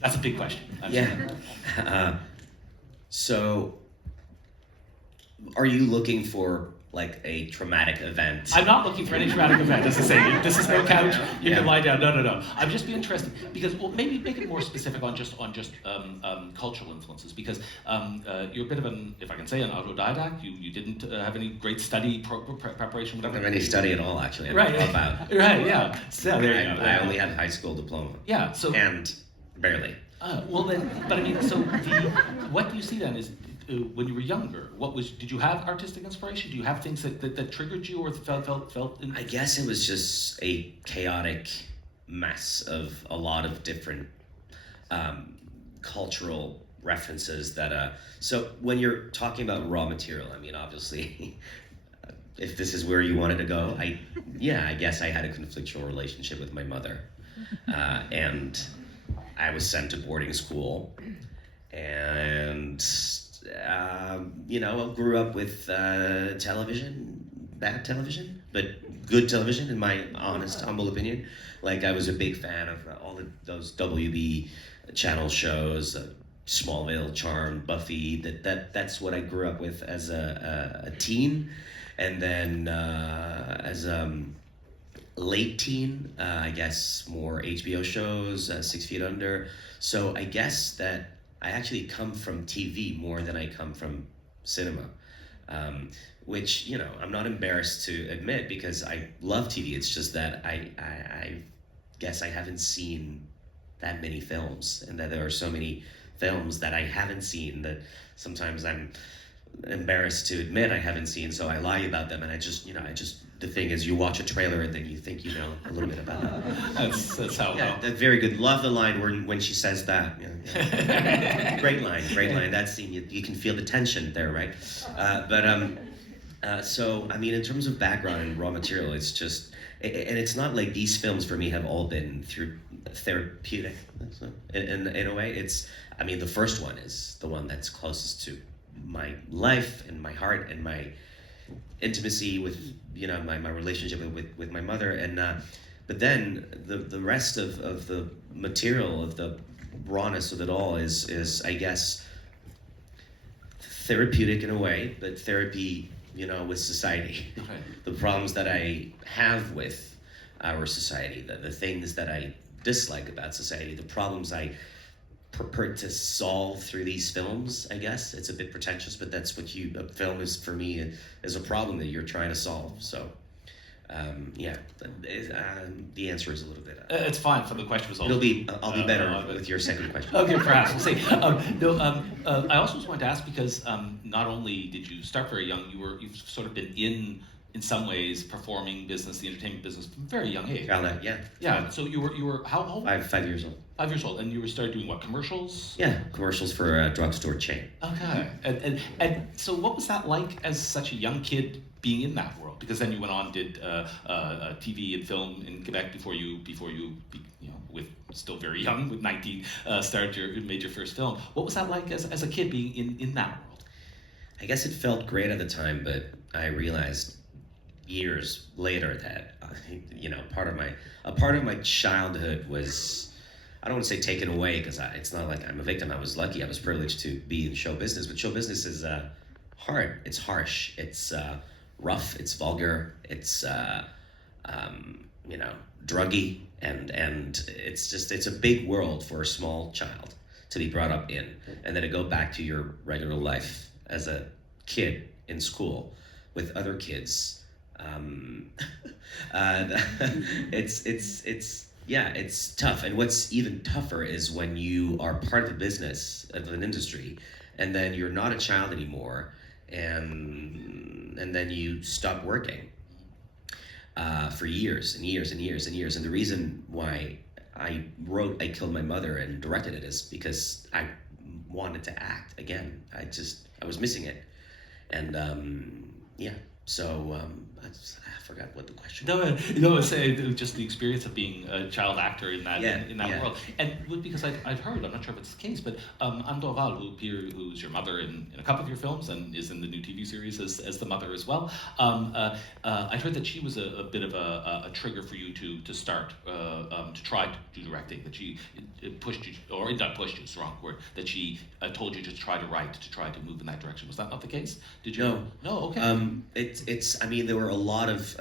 That's a big question. Yeah. So, are you looking for like a traumatic event? I'm not looking for any traumatic event, as I say. This is no couch. You can Yeah. lie down. No. I'm just be interested because, well, maybe make it more specific on just cultural influences. Because you're a bit of an, if I can say, an autodidact. You didn't have any great study preparation, I don't whatever. have any study at all, actually. I Right. don't know about. Right. Yeah. So there you go. I only had a high school diploma. Yeah. So. And barely. Well then, but I mean, so what do you see then is when you were younger, did you have artistic inspiration? Do you have things that triggered you or felt? I guess it was just a chaotic mess of a lot of different cultural references that, so when you're talking about raw material, I mean, obviously, if this is where you wanted to go, I guess I had a conflictual relationship with my mother. And I was sent to boarding school, and grew up with television, bad television, but good television in my honest, humble opinion. Like I was a big fan of all those WB channel shows, Smallville, Charmed, Buffy. That's what I grew up with as a teen, and then as late teen, I guess more HBO shows, 6 Feet Under. So I guess that I actually come from TV more than I come from cinema, which, I'm not embarrassed to admit because I love TV. It's just that I guess I haven't seen that many films, and that there are so many films that I haven't seen that sometimes I'm embarrassed to admit I haven't seen, so I lie about them, and I just the thing is, you watch a trailer and then you think you know a little bit about it. That's how. Yeah, that's very good. Love the line when she says that. Yeah. Great line. That scene, you can feel the tension there, right? So I mean, in terms of background and raw material, it's just, and it's not like these films for me have all been through therapeutic. In a way, I mean, the first one is the one that's closest to my life and my heart and my intimacy with my relationship with my mother, and but then the rest of the material, of the rawness of it all is I guess therapeutic in a way, but therapy with society. Okay. The problems that I have with our society, the things that I dislike about society, the problems I purport to solve through these films. I guess it's a bit pretentious, but that's what a film is for me, is a problem that you're trying to solve. So the answer is a little bit It's fine. So the question was also. I'll be better with your second question. Okay, perhaps we'll see. I also just wanted to ask because not only did you start very young, you've sort of been in some ways performing business, the entertainment business, from a very young age. Yeah. Yeah. So you were how old? 5 years old. 5 years old, and you started doing what, commercials? Yeah, commercials for a drugstore chain. Okay, and so what was that like as such a young kid being in that world? Because then you went on, did TV and film in Quebec before you with still very young, with 19, made your first film. What was that like as a kid being in that world? I guess it felt great at the time, but I realized years later that a part of my childhood was, I don't want to say taken away, because it's not like I'm a victim. I was lucky. I was privileged to be in show business, but show business is hard. It's harsh. It's rough. It's vulgar. It's druggy, and it's a big world for a small child to be brought up in, and then to go back to your regular life as a kid in school with other kids. It's tough, and what's even tougher is when you are part of a business, of an industry, and then you're not a child anymore, and then you stop working for years and years and years and years. And the reason why I wrote I Killed My Mother and directed it is because I wanted to act again. I was missing it, and I forgot what the question No, was. it's just the experience of being a child actor in that world, and because I've heard, I'm not sure if it's the case, but Anne Dorval, who's your mother in a couple of your films and is in the new TV series as the mother as well. I've heard that she was a bit of a trigger for you to start to try to do directing. That she pushed you, or not pushed you, it's the wrong word. That she told you to try to write, to try to move in that direction. Was that not the case? Did you? No. No. Okay. I mean, there were a lot of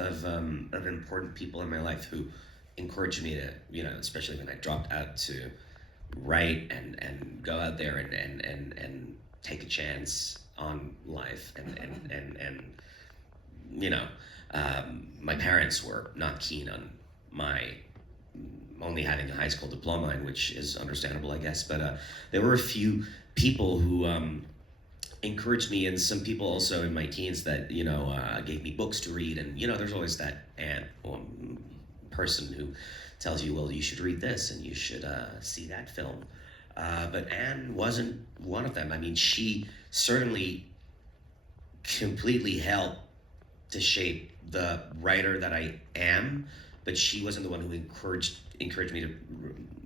important people in my life who encouraged me to, especially when I dropped out, to write and go out there and take a chance on life my parents were not keen on my only having a high school diploma, which is understandable, I guess. But there were a few people who encouraged me, and some people also in my teens that gave me books to read. And there's always that aunt or person who tells you, well, you should read this and you should see that film. But Anne wasn't one of them. I mean, she certainly completely helped to shape the writer that I am, but she wasn't the one who encouraged me to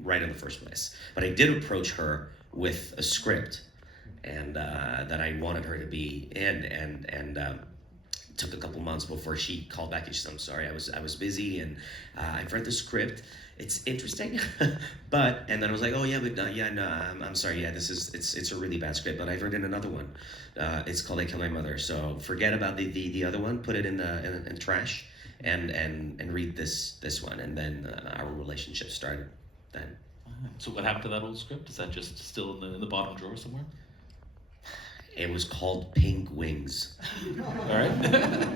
write in the first place. But I did approach her with a script, and that I wanted her to be in, and took a couple months before she called back and she said, "I'm sorry, I was busy, and I've read the script. It's interesting," and then I was like, "Oh yeah, but no, I'm sorry. Yeah, it's a really bad script, but I've written another one. It's called I Killed My Mother. So forget about the other one. Put it in trash, and read this one." And then our relationship started then. So what happened to that old script? Is that just still in the bottom drawer somewhere? It was called Pink Wings. All right.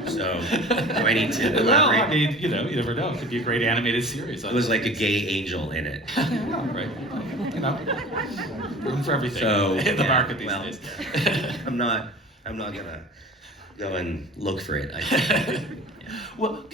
So, do I need to elaborate? Well, I mean, you never know. It could be a great animated series. It was like a gay angel in it. Right. Room for everything in the market these days. I'm not gonna go and look for it. I think. Well,